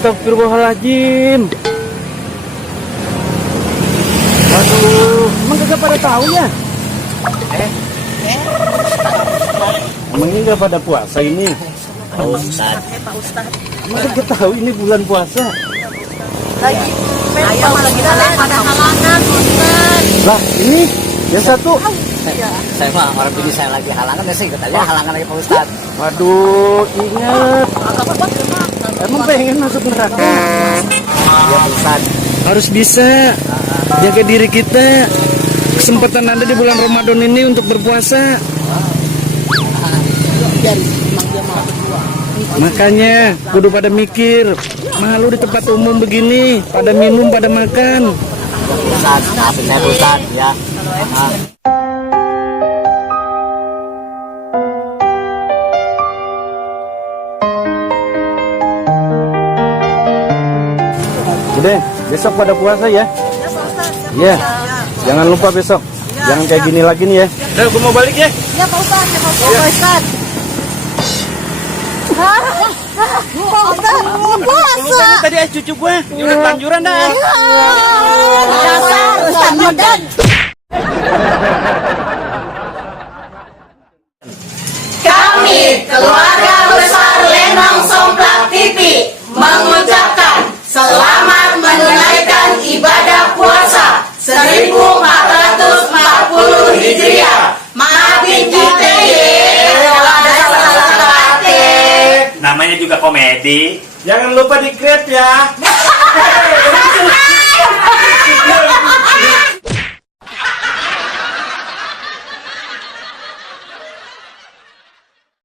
Astagfirullahaladzim. Waduh, emang gak pada tahu ya? Emangnya gak pada puasa ini? Pak Ustadz. Emang gak tahu ini bulan puasa? Ayo lagi pada halangan, Ustadz. Lah, ini yang satu. Saya mah orang ini saya lagi halangan, ya saya ikut aja halangan lagi Pak Ustadz. Waduh, ingat. Emang pengen masuk neraka? Ya Pak Ustadz. Harus bisa jaga diri kita. Kesempatan Anda di bulan Ramadan ini untuk berpuasa. Makanya kudu pada mikir, malu di tempat umum begini, pada minum, pada makan. Ustadz, maafin saya Pak Ustadz ya. Udah, besok pada puasa ya? Iya. Jangan lupa besok. Jangan kayak gini lagi nih ya. Udah, gue mau balik ya. Ya Pak Ustadz, ya Pak Ustadz. Pak Ustadz, mau puasa. Lupa tadi cucu gue. Ini udah kelanjuran dah. Dasar Ustadz Madan. Kami, keluarga besar Lenong Somplak TV, mengucapkan selamat menunaikan ibadah puasa 1440 Hijriah. Maafin kita ya, ada salah hati. Namanya juga komedi. Jangan lupa di-grab ya.